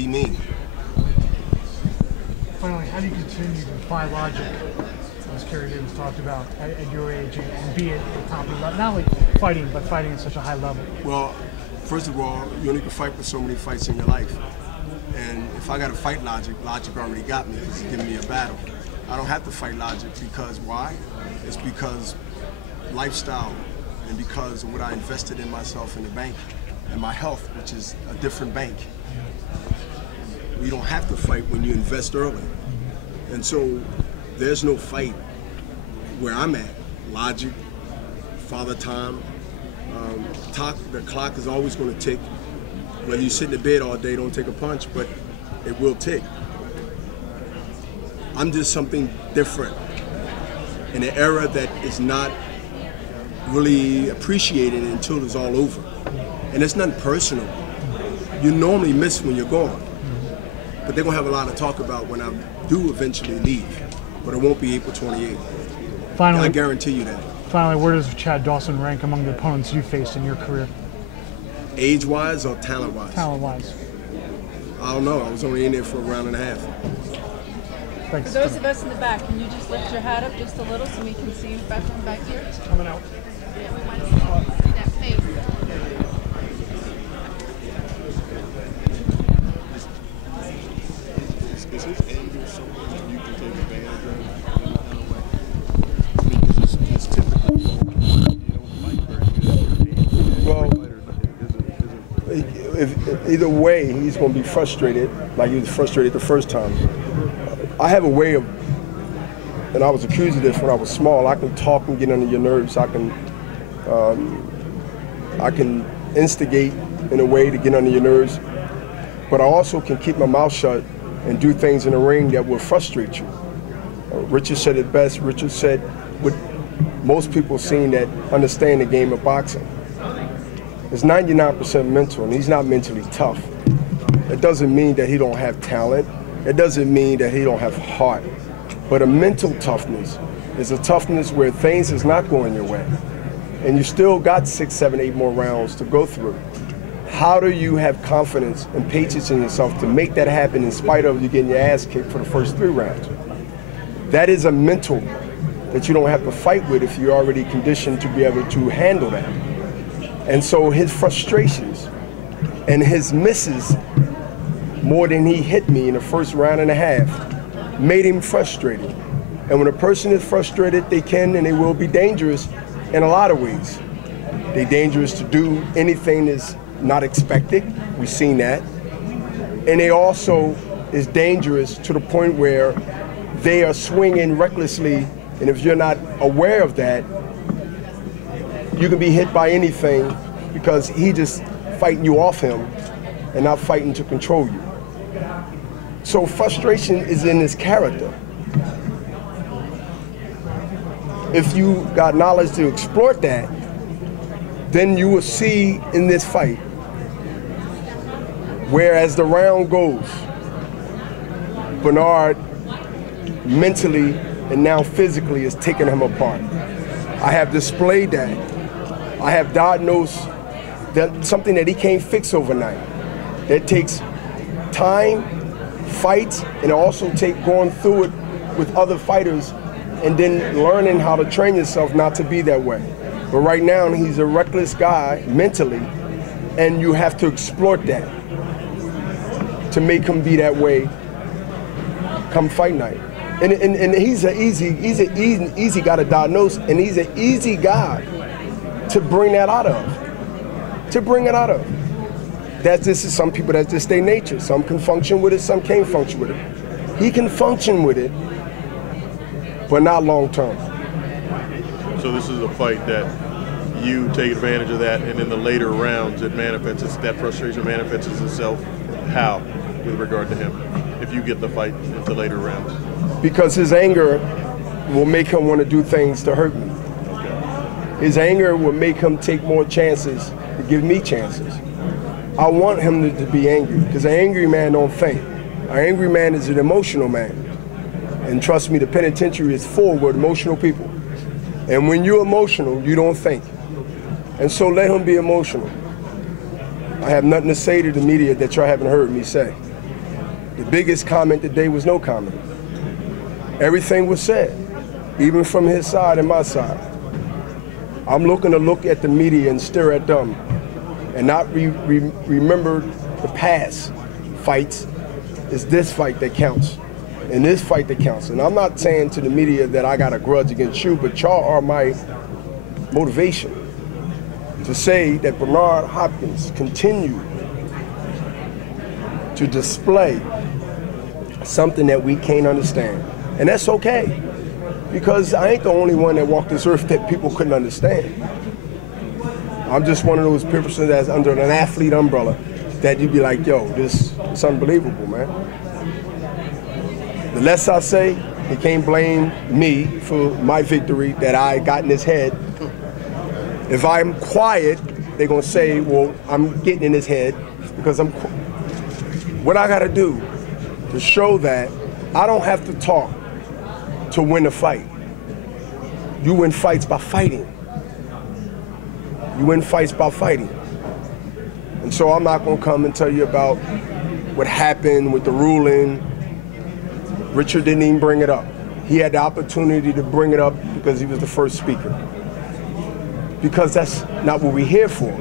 be me. Finally, how do you continue to defy logic, as Kerry Davis talked about, at your age, and be at the top of the level? Not only fighting, but fighting at such a high level. Well, first of all, you only can fight with so many fights in your life. And if I got to fight logic, logic already got me because it's giving me a battle. I don't have to fight logic because why? It's because lifestyle and because of what I invested in myself in the bank and my health, which is a different bank. You don't have to fight when you invest early. And so there's no fight where I'm at. Logic, Father Time, the clock is always going to tick. Whether you sit in the bed all day, don't take a punch, but it will tick. I'm just something different in an era that is not really appreciated until it's all over. And it's nothing personal. You normally miss when you're gone. But they're going to have a lot to talk about when I do eventually leave. But it won't be April 28th. Finally, I guarantee you that. Finally, where does Chad Dawson rank among the opponents you faced in your career? Age-wise or talent-wise? Talent-wise. I don't know. I was only in there for a round and a half. Thanks. For those of us in the back, can you just lift your hat up just a little so we can see you back here? Coming out. Yeah, we want to see that face. Is his anger something you can take advantage of in a way? I mean, it's typical. Well, either way, he's going to be frustrated, like he was frustrated the first time. I have a way of, and I was accused of this when I was small, I can talk and get under your nerves. I can instigate in a way to get under your nerves, but I also can keep my mouth shut and do things in the ring that will frustrate you. Richard said it best. Richard said what most people seen that understand the game of boxing. It's 99% mental, and he's not mentally tough. It doesn't mean that he don't have talent. It doesn't mean that he don't have heart. But a mental toughness is a toughness where things is not going your way, and you still got 6, 7, 8 more rounds to go through. How do you have confidence and patience in yourself to make that happen in spite of you getting your ass kicked for the first 3 rounds? That is a mental that you don't have to fight with if you're already conditioned to be able to handle that. And so his frustrations and his misses more than he hit me in the first round and a half made him frustrated. And when a person is frustrated, they can and they will be dangerous in a lot of ways. They're dangerous to do anything that's not expected. We've seen that. And they also is dangerous to the point where they are swinging recklessly, and if you're not aware of that, you can be hit by anything because he just fighting you off him and not fighting to control you. So frustration is in his character. If you got knowledge to exploit that, then you will see in this fight, whereas the round goes, Bernard mentally and now physically is taking him apart. I have displayed that. I have diagnosed that something that he can't fix overnight. That takes time, fights, and it also take going through it with other fighters and then learning how to train yourself not to be that way. But right now, he's a reckless guy mentally, and you have to exploit that to make him be that way come fight night. And he's an easy guy to diagnose, and he's an easy guy to bring that out of. To bring it out of. This is some people, that's just their nature. Some can function with it, some can't function with it. He can function with it, but not long term. So this is a fight that you take advantage of that, and in the later rounds it manifests, that frustration manifests itself how with regard to him, if you get the fight in the later rounds? Because his anger will make him want to do things to hurt me. His anger will make him take more chances to give me chances. I want him to be angry, because an angry man don't think. An angry man is an emotional man. And trust me, the penitentiary is full with emotional people. And when you're emotional, you don't think. And so let him be emotional. I have nothing to say to the media that y'all haven't heard me say. The biggest comment today was no comment. Everything was said, even from his side and my side. I'm looking to look at the media and stare at them and not remember the past fights. It's this fight that counts, and this fight that counts. And I'm not saying to the media that I got a grudge against you, but y'all are my motivation to say that Bernard Hopkins continued to display something that we can't understand. And that's okay, because I ain't the only one that walked this earth that people couldn't understand. I'm just one of those people that's under an athlete umbrella that you'd be like, yo, this is unbelievable, man. The less I say, he can't blame me for my victory that I got in his head. If I'm quiet, they're gonna say, well, I'm getting in his head because what I gotta do to show that I don't have to talk to win a fight. You win fights by fighting. You win fights by fighting. And so I'm not gonna come and tell you about what happened with the ruling. Richard didn't even bring it up. He had the opportunity to bring it up because he was the first speaker. Because that's not what we're here for.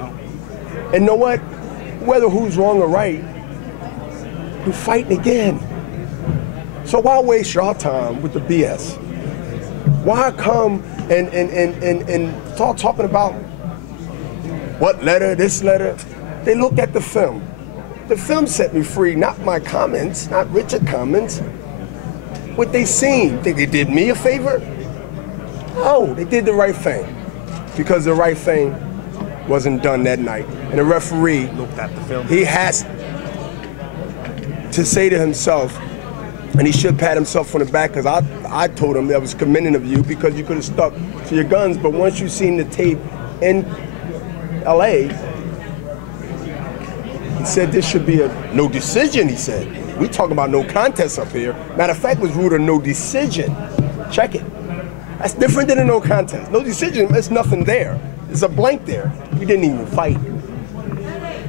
And you know what? Whether who's wrong or right, we're fighting again. So why waste your time with the BS? Why come and start talking about what letter, this letter? They looked at the film. The film set me free, not my comments, not Richard's comments. What they seen, think they did me a favor? No, they did the right thing. Because the right thing wasn't done that night. And the referee looked at the film. He has to say to himself, and he should pat himself on the back, because I told him that was commending of you because you could have stuck to your guns, but once you seen the tape in LA, he said this should be a no decision, he said. We talking about no contest up here. Matter of fact, it was ruled a no decision. Check it. That's different than a no contest. No decision, there's nothing there. There's a blank there. We didn't even fight.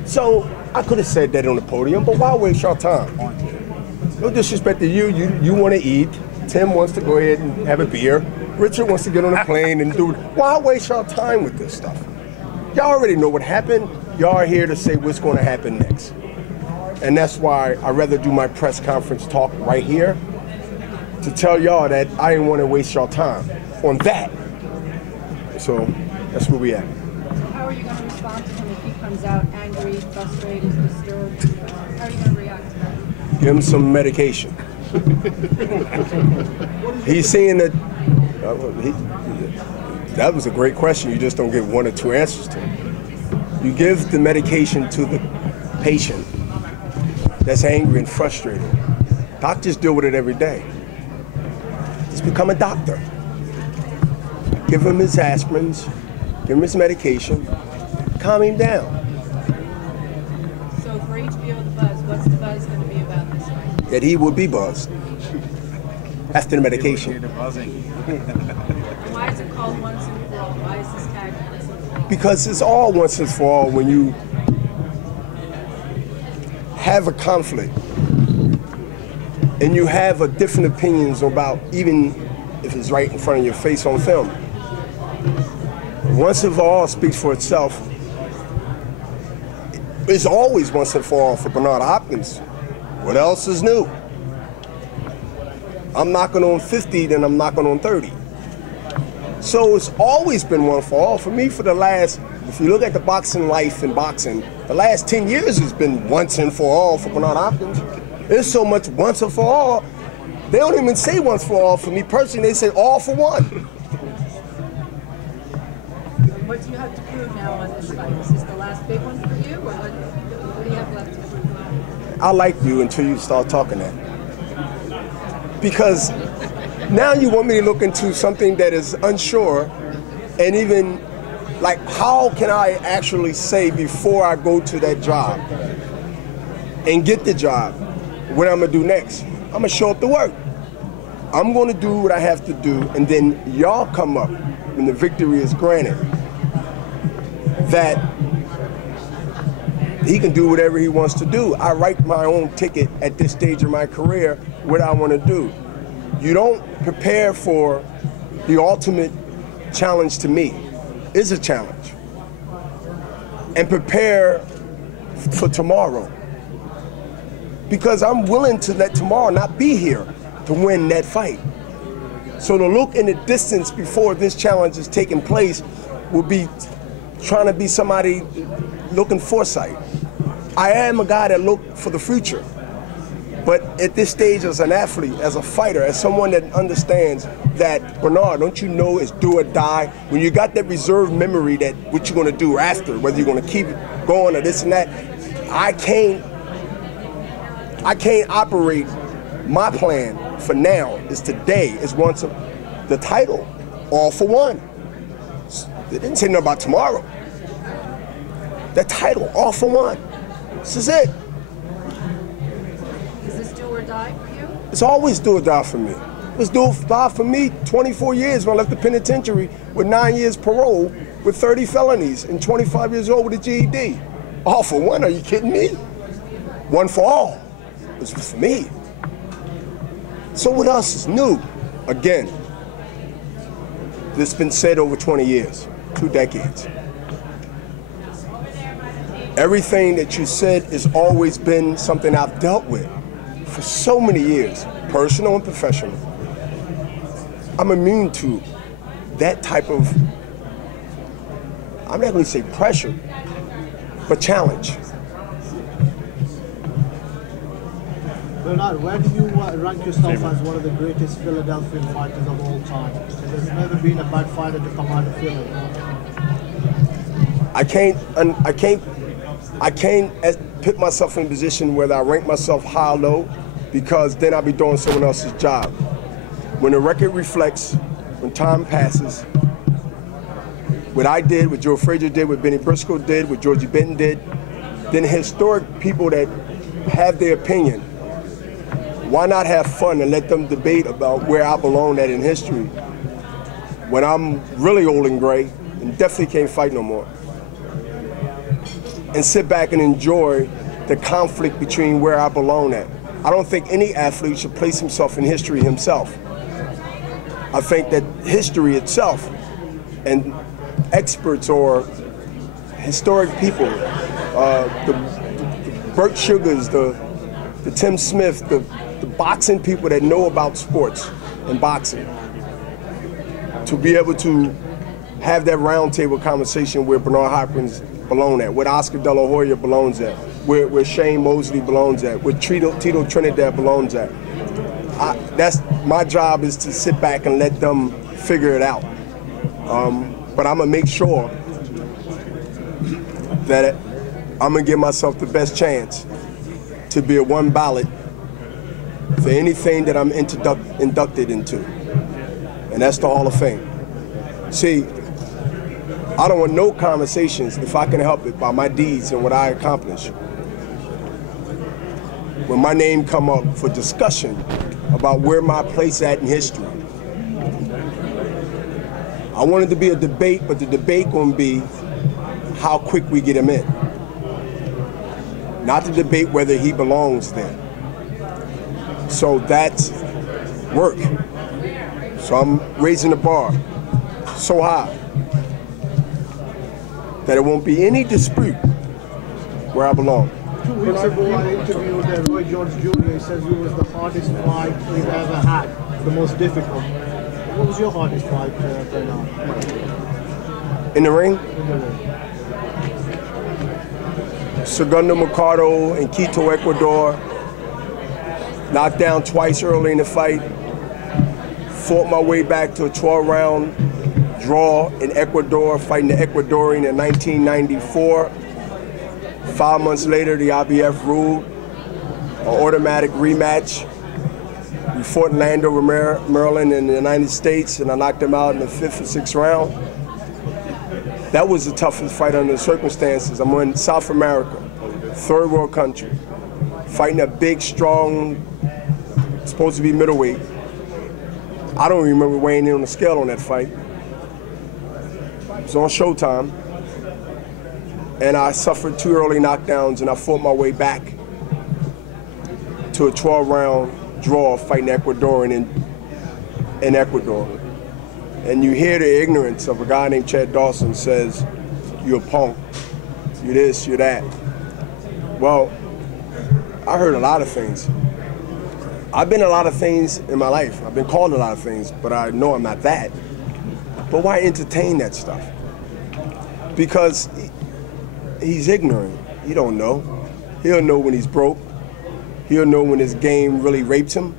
So I could have said that on the podium, but why waste your time? No disrespect to you. You want to eat. Tim wants to go ahead and have a beer. Richard wants to get on a plane and do it. Why waste your time with this stuff? Y'all already know what happened. Y'all are here to say what's going to happen next. And that's why I'd rather do my press conference talk right here to tell y'all that I didn't want to waste y'all time on that. So that's where we at. How are you going to respond to him if he comes out angry, frustrated, disturbed? How are you going to react to that? Give him some medication. He's saying that, that was a great question. You just don't get one or two answers to it. You give the medication to the patient that's angry and frustrated. Doctors deal with it every day. Just become a doctor. Give him his aspirins, give him his medication, calm him down. So for HBO The Buzz, what's the buzz going to be about this fight? That he will be buzzed after the medication. Why is it called Once and For All? Why is this tag Once and For All? Because it's all once and for all when you have a conflict and you have a different opinions about, even if it's right in front of your face on film. Once and for all speaks for itself. It's always once and for all for Bernard Hopkins. What else is new? I'm knocking on 50, then I'm knocking on 30. So it's always been one for all. For me, for the last, if you look at the boxing life in boxing, the last 10 years has been once and for all for Bernard Hopkins. There's so much once and for all. They don't even say once for all for me personally, they say all for one. What do you have to prove now on this fight? Is this the last big one for you, or what do you have left to prove? I like you until you start talking that. Because now you want me to look into something that is unsure, and even like, how can I actually say before I go to that job and get the job what I'm gonna do next? I'm gonna show up to work. I'm gonna do what I have to do, and then y'all come up when the victory is granted that he can do whatever he wants to do. I write my own ticket at this stage of my career, what I want to do. You don't prepare for the ultimate challenge to me. Is a challenge. And prepare for tomorrow. Because I'm willing to let tomorrow not be here to win that fight. So to look in the distance before this challenge is taking place will be trying to be somebody looking foresight. I am a guy that look for the future. But at this stage as an athlete, as a fighter, as someone that understands that, Bernard, don't you know it's do or die? When you got that reserve memory that what you're gonna do after, whether you're gonna keep going or this and that, I can't operate. My plan for now is today is once the title, all for one. They didn't say nothing about tomorrow. The title, all for one. This is it. Is this do or die for you? It's always do or die for me. It's do or die for me 24 years when I left the penitentiary with 9 years parole with 30 felonies and 25 years old with a GED. All for one, are you kidding me? One for all. It's for me. So what else is new? Again, this has been said over 20 years, 2 decades. Everything that you said has always been something I've dealt with for so many years, personal and professional. I'm immune to that type of, I'm not going to say pressure, but challenge. Bernard, where do you rank yourself as one of the greatest Philadelphian fighters of all time? There's never been a bad fighter to come out of Philly. I can't put myself in a position where I rank myself high or low, because then I'll be doing someone else's job. When the record reflects, when time passes, what I did, what Joe Frazier did, what Benny Briscoe did, what Georgie Benton did, then historic people that have their opinion, why not have fun and let them debate about where I belong at in history when I'm really old and gray and definitely can't fight no more? And sit back and enjoy the conflict between where I belong at. I don't think any athlete should place himself in history himself. I think that history itself and experts or historic people, the Burt Sugars, the Tim Smith, the boxing people that know about sports and boxing, to be able to have that roundtable conversation where Bernard Hopkins belong at, where Oscar De La Hoya belongs at, where Shane Mosley belongs at, where Tito Trinidad belongs at. That's my job, is to sit back and let them figure it out. But I'm gonna make sure that I'm gonna give myself the best chance to be a one ballot for anything that I'm inducted into, and that's the Hall of Fame. See, I don't want no conversations, if I can help it, by my deeds and what I accomplish. When my name come up for discussion about where my place at in history, I want it to be a debate, but the debate gonna be how quick we get him in. Not to debate whether he belongs there. So that's work. So I'm raising the bar so high that it won't be any dispute where I belong. 2 weeks ago, I interviewed Roy Jones Jr. He says you was the hardest fight he's ever had, the most difficult. What was your hardest fight, Bernard? In the ring? In the ring. Segundo Mercado in Quito, Ecuador. Knocked down twice early in the fight. Fought my way back to a 12-round draw in Ecuador, fighting the Ecuadorian in 1994. 5 months later, the IBF ruled an automatic rematch. We fought in Landover, Maryland in the United States, and I knocked him out in the 5th or 6th round. That was the toughest fight under the circumstances. I'm in South America, third world country, fighting a big, strong, supposed to be middleweight. I don't even remember weighing in on the scale on that fight. It was on Showtime. and I suffered 2 early knockdowns, and I fought my way back to a 12-round draw fighting Ecuadorian in Ecuador. And you hear the ignorance of a guy named Chad Dawson says, "You're a punk, you're this, you're that." Well, I heard a lot of things. I've been a lot of things in my life. I've been called a lot of things, but I know I'm not that. But why entertain that stuff? Because he's ignorant. He don't know. He'll know when he's broke. He'll know when his game really raped him.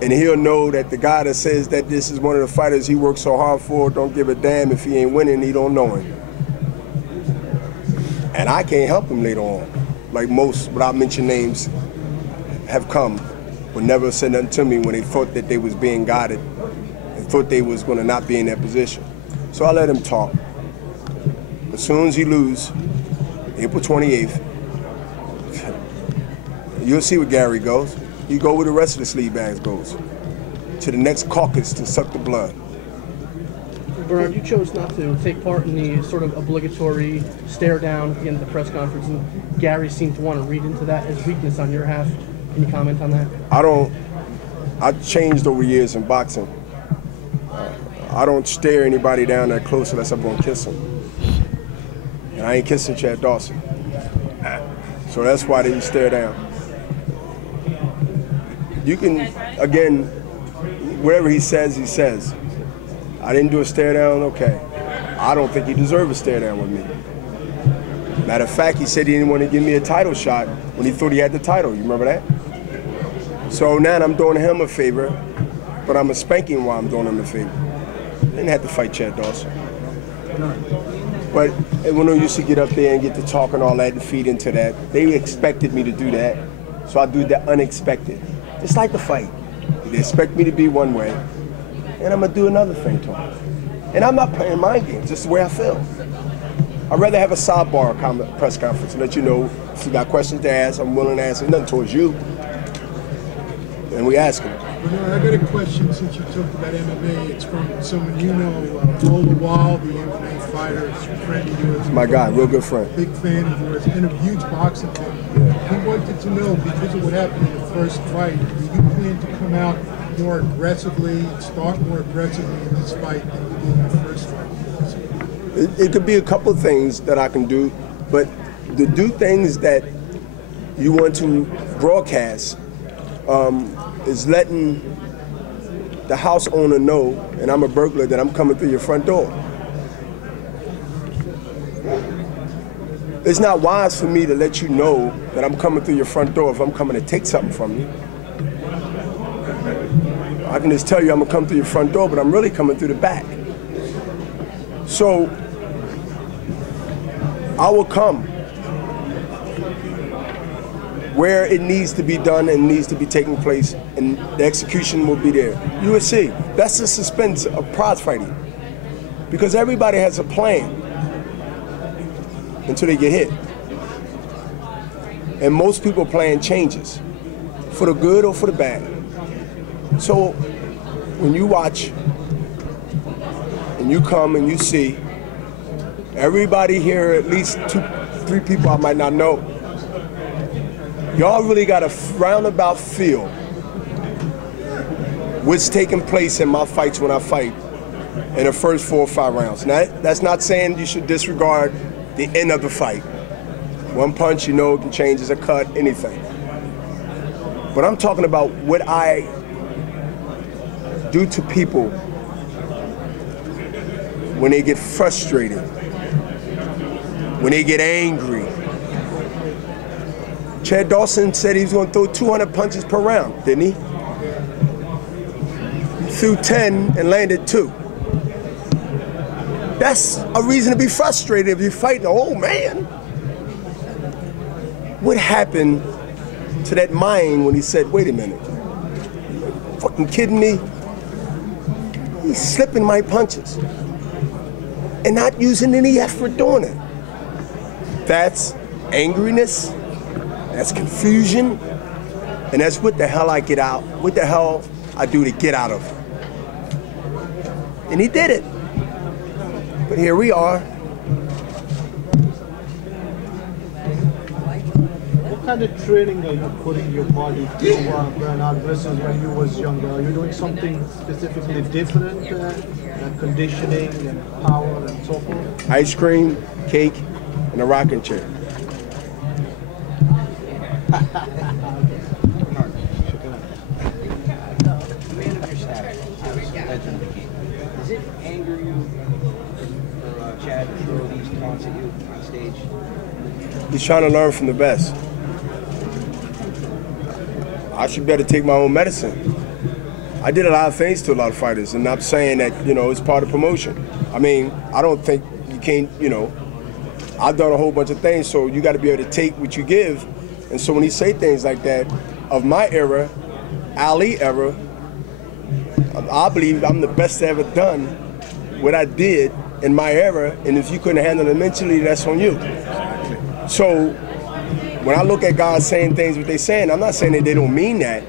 And he'll know that the guy that says that this is one of the fighters he worked so hard for don't give a damn if he ain't winning, he don't know him. And I can't help him later on. Like most, without mentioning names, have come, but never said nothing to me when they thought that they was being guided and thought they was gonna not be in that position. So I let him talk. As soon as he lose, April 28th, you'll see where Gary goes. You go where the rest of the sleeve bags goes, to the next caucus to suck the blood. Bernard, you chose not to take part in the sort of obligatory stare down at the end of the press conference, and Gary seemed to want to read into that as weakness on your half. Can you comment on that? I've changed over years in boxing. I don't stare anybody down that close unless I'm gonna kiss him. And I ain't kissing Chad Dawson. So that's why they stare down. You can, again, whatever he says, he says. I didn't do a stare down, okay. I don't think he deserved a stare down with me. Matter of fact, he said he didn't want to give me a title shot when he thought he had the title. You remember that? So now I'm doing him a favor, but I'm a spanking while I'm doing him a favor. Didn't have to fight Chad Dawson. But when I used to get up there and get to talk and all that and feed into that, they expected me to do that. So I do the unexpected. It's like the fight. They expect me to be one way, and I'm gonna do another thing to them. And I'm not playing mind games, just the way I feel. I'd rather have a sidebar press conference and let you know if you got questions to ask, I'm willing to answer. Nothing towards you. And we ask them. Bernard, I got a question since you talked about MMA. It's from someone you know, Lola Wall, the MMA fighter, a friend of yours. My guy, real good friend. Big fan of yours, and a huge boxing fan. He wanted to know, because of what happened in the first fight, do you plan to come out more aggressively, start more aggressively in this fight than you did in the first fight? It could be a couple of things that I can do, but to do things that you want to broadcast is letting the house owner know, and I'm a burglar, that I'm coming through your front door. It's not wise for me to let you know that I'm coming through your front door if I'm coming to take something from you. I can just tell you I'm gonna come through your front door, but I'm really coming through the back. So I will come where it needs to be done and needs to be taking place, and the execution will be there. You will see. That's the suspense of prize fighting, because everybody has a plan until they get hit. And most people plan changes, for the good or for the bad. So when you watch and you come and you see, everybody here, at least 2, 3 people I might not know, y'all really got a roundabout feel what's taking place in my fights when I fight in the first 4 or 5 rounds. Now, that's not saying you should disregard the end of the fight. One punch, you know, it can change as a cut, anything. But I'm talking about what I do to people when they get frustrated, when they get angry. Chad Dawson said he was going to throw 200 punches per round, didn't he? He threw 10 and landed 2. That's a reason to be frustrated if you're fighting an old man. What happened to that mind when he said, wait a minute, you fucking kidding me? He's slipping my punches and not using any effort doing it. That's angriness, that's confusion, and that's what the hell I get out, what the hell I do to get out of it. And he did it. But here we are. kind of training are you putting your body to, Bernard, versus when you was younger? Are you doing something specifically different, conditioning and power and so forth? Ice cream, cake, and a rocking chair. Man of your status, legend of the game. Does it anger you for Chad to throw these taunts at you on stage? He's trying to learn from the best. I should better take my own medicine. I did a lot of things to a lot of fighters, and I'm saying that, you know, it's part of promotion. I mean, I don't think you can't, you know, I've done a whole bunch of things, so you got to be able to take what you give. And so when he say things like that, of my era, Ali era, I believe I'm the best to ever done what I did in my era, and if you couldn't handle it mentally, that's on you. So when I look at guys saying things what they're saying, I'm not saying that they don't mean that,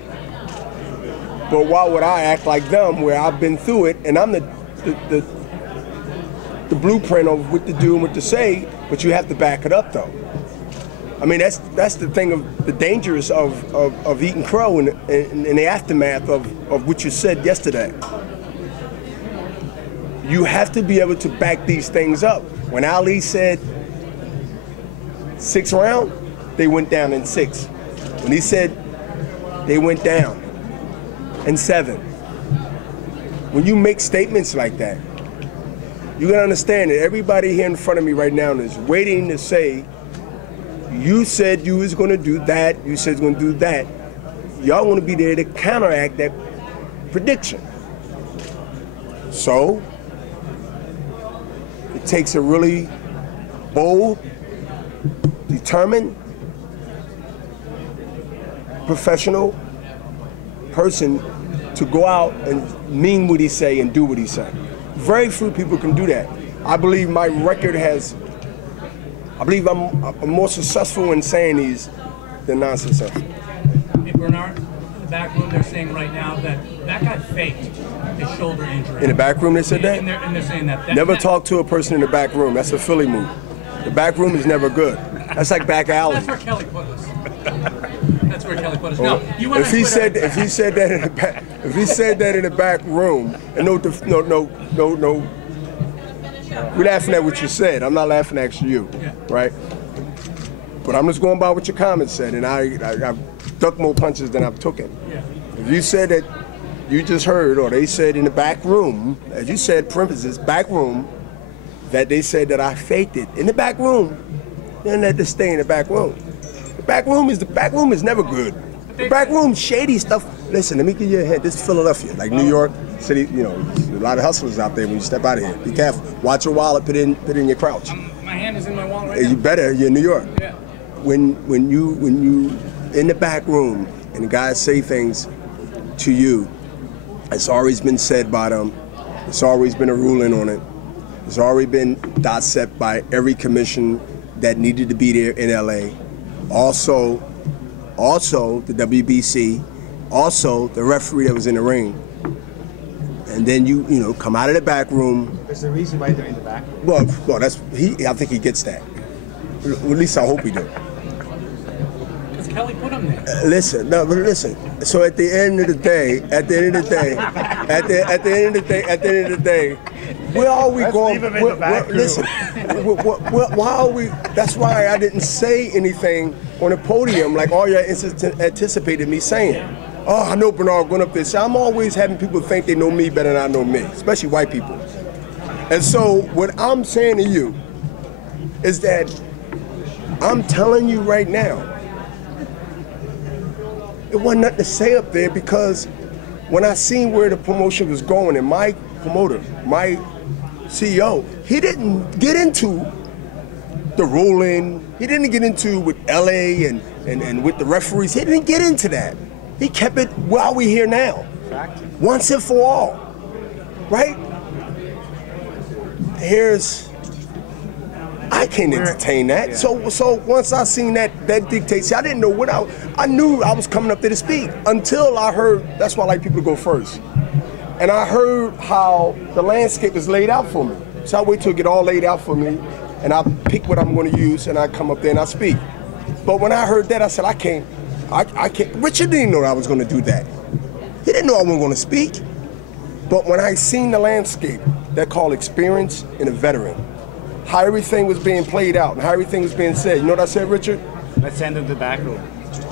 but why would I act like them where I've been through it, and I'm the blueprint of what to do and what to say, but you have to back it up though. I mean, that's the thing of the dangers of eating crow in the aftermath of what you said yesterday. You have to be able to back these things up. When Ali said 6 round, they went down in 6. When he said they went down in 7. When you make statements like that, you gotta understand that everybody here in front of me right now is waiting to say, you said you was gonna do that, you said you was gonna do that. Y'all wanna be there to counteract that prediction. So, it takes a really bold, determined, professional person to go out and mean what he say and do what he say. Very few people can do that. I believe my record has, I believe I'm more successful in saying these than non-successful. Hey Bernard, in the back room they're saying right now that guy faked his shoulder injury. In the back room they said that? And they're saying that. Never talk to a person in the back room. That's a Philly move. The back room is never good. That's like back alley. That's where Kelly put us. That's where Kelly put us. No, you went if he said that in the back, if he said that in the back room, and no, we're laughing at what you said. I'm not laughing at you, right? But I'm just going by what your comments said, and I've ducked more punches than I've taken. Yeah. If you said that you just heard, or they said in the back room, as you said, parentheses, back room, that they said that I faked it in the back room, then let this stay in the back room. The back room is never good. The back room, shady stuff. Listen, let me give you a hint. This is Philadelphia, like New York City. You know, there's a lot of hustlers out there when you step out of here. Be careful. Watch your wallet. Put it in your crouch. My hand is in my wallet right now. You better. You're in New York. Yeah. When you in the back room and the guys say things to you, it's always been said by them. It's always been a ruling on it. It's already been dissected by every commission that needed to be there in LA. Also the WBC, also the referee that was in the ring. And then you know, come out of the back room. There's the reason why they're in the back room. Well, I think he gets that. At least I hope he do. Because Kelly put him there. Listen. So at the end of the day, where are we going? Listen, why are we? That's why I didn't say anything on the podium like all y'all anticipated me saying. Oh, I know Bernard went up there. So I'm always having people think they know me better than I know me, especially white people. And so what I'm saying to you is that I'm telling you right now, it wasn't nothing to say up there, because when I seen where the promotion was going, and my promoter, my CEO, he didn't get into the ruling. He didn't get into with LA and with the referees. He didn't get into that. He kept it while we're here now. Once and for all. Right? I can't entertain that. Yeah. So once I seen that dictates, I didn't know what I knew I was coming up there to speak until I heard. That's why I like people to go first. And I heard how the landscape is laid out for me. So I wait till it get all laid out for me, and I pick what I'm going to use, and I come up there and I speak. But when I heard that, I said, I can't. Richard didn't know I was going to do that. He didn't know I wasn't going to speak. But when I seen the landscape, that called experience in a veteran, how everything was being played out and how everything was being said. You know what I said, Richard? Let's send him to the back room.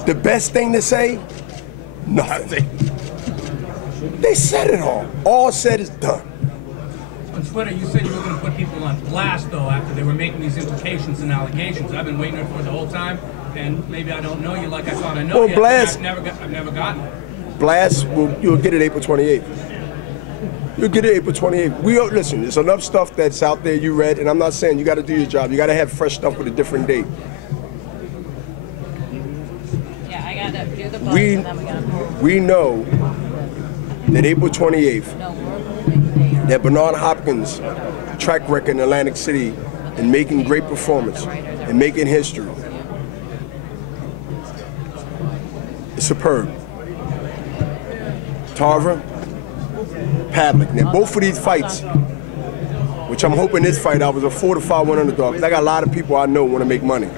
The best thing to say? Nothing. They said it all. All said is done. On Twitter, you said you were going to put people on blast, though, after they were making these implications and allegations. I've been waiting for it the whole time, and maybe I don't know you like I thought I know you. Blast. I've never gotten it. Blast, you'll get it April 28th. You'll get it April 28th. Listen, there's enough stuff that's out there you read, and I'm not saying you got to do your job. You got to have fresh stuff with a different date. Yeah, I got to do the buzz, and then we got to... We know that April 28th, that Bernard Hopkins' track record in Atlantic City in making great performance and making history is superb. Tarver, Pavlik. Now, both of these fights, which I'm hoping this fight, I was a 4-5-1 underdog, because I got a lot of people I know want to make money.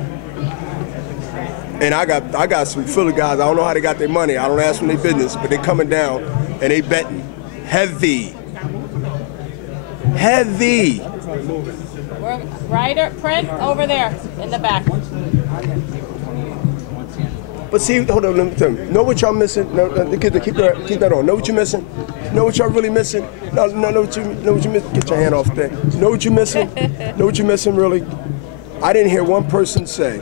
And I got some Philly guys, I don't know how they got their money, I don't ask them their business, but they coming down and they betting heavy. Heavy. Ryder, print over there in the back. But see, hold on, let me tell you. Know what y'all missing? No, keep that on. Know what you're missing? Know what y'all really missing? No, know what you missing? Get your hand off that. Know what you're missing? Know what you're missing, really? I didn't hear one person say,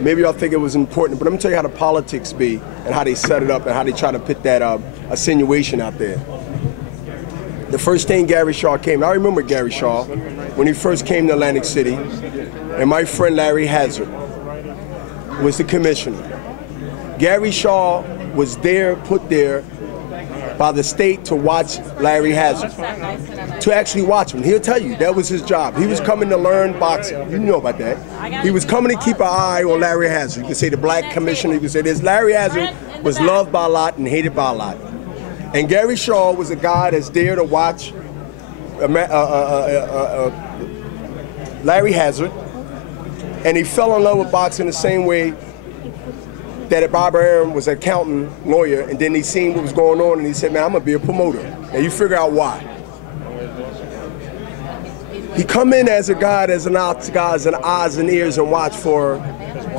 maybe y'all think it was important, but let me tell you how the politics be and how they set it up and how they try to put that insinuation out there. The first thing Gary Shaw came, I remember Gary Shaw when he first came to Atlantic City, and my friend Larry Hazard was the commissioner. Gary Shaw was there, put there by the state to watch Larry Hazard, to actually watch him. He'll tell you, that was his job. He was coming to learn boxing. You know about that. He was coming to keep an eye on Larry Hazard. You could say the black commissioner, you could say this. Larry Hazard was loved by a lot and hated by a lot. And Gary Shaw was a guy that's there to watch Larry Hazard, and he fell in love with boxing the same way that Bob Arum was an accountant, lawyer, and then he seen what was going on, and he said, man, I'm gonna be a promoter. And you figure out why. He come in as a guy that's an eyes and ears and watch for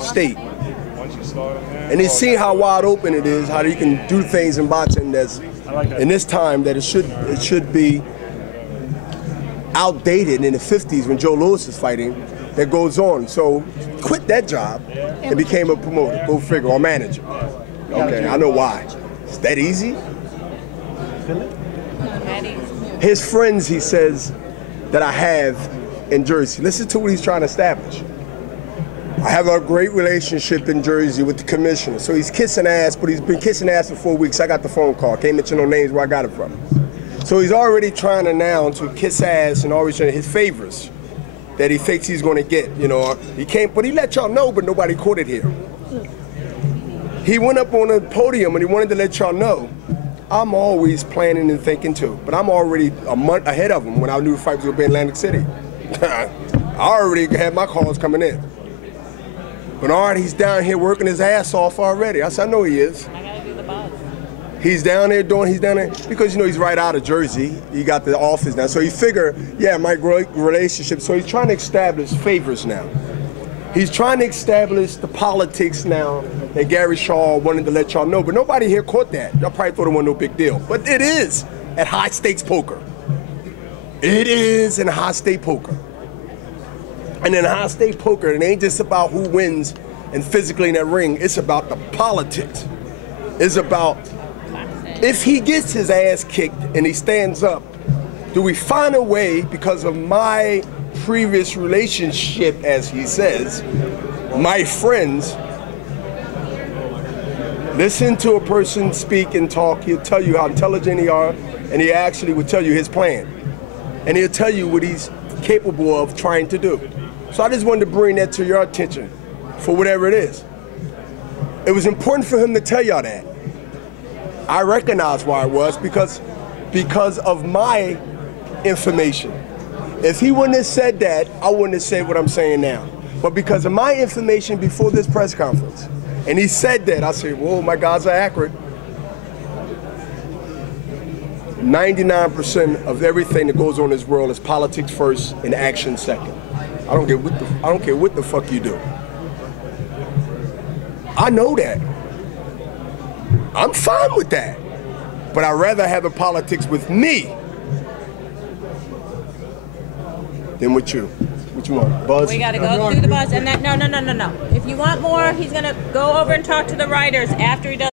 state. And he see how wide open it is, how you can do things in boxing that's, in this time, that it should be outdated in the 50s when Joe Louis is fighting, that goes on. So quit that job and became a promoter, go figure, or manager. Okay, I know why. It's that easy? His friends, he says, that I have in Jersey. Listen to what he's trying to establish. I have a great relationship in Jersey with the commissioner. So he's kissing ass, but he's been kissing ass for 4 weeks. I got the phone call. Can't mention no names where I got it from. So he's already trying to now to kiss ass and always his favors that he thinks he's going to get. You know, he can't, but he let y'all know, but nobody caught it here. He went up on the podium and he wanted to let y'all know, I'm always planning and thinking too, but I'm already a month ahead of him when I knew the fight was going to be in Atlantic City. I already had my calls coming in. Bernard, he's down here working his ass off already. I said, I know he is. I gotta do the buzz. He's down there because, you know, he's right out of Jersey. He got the office now. So he figured, yeah, my great relationship. So he's trying to establish favors now. He's trying to establish the politics now that Gary Shaw wanted to let y'all know. But nobody here caught that. Y'all probably thought it wasn't no big deal. But it is at high stakes poker. It is in high stake poker. And in high stake poker, it ain't just about who wins and physically in that ring. It's about the politics. It's about if he gets his ass kicked and he stands up, do we find a way, because of my previous relationship, as he says, my friends, listen to a person speak and talk, he'll tell you how intelligent he are, and he actually will tell you his plan. And he'll tell you what he's capable of trying to do. So I just wanted to bring that to your attention for whatever it is. It was important for him to tell y'all that. I recognize why it was, because of my information. If he wouldn't have said that, I wouldn't have said what I'm saying now. But because of my information before this press conference, and he said that, I said, whoa, my guys are accurate. 99% of everything that goes on in this world is politics first and action second. I don't care what the fuck you do. I know that. I'm fine with that. But I'd rather have the politics with me than with you. What you want? Buzz? We gotta go through the buzz and then no. If you want more, he's gonna go over and talk to the writers after he does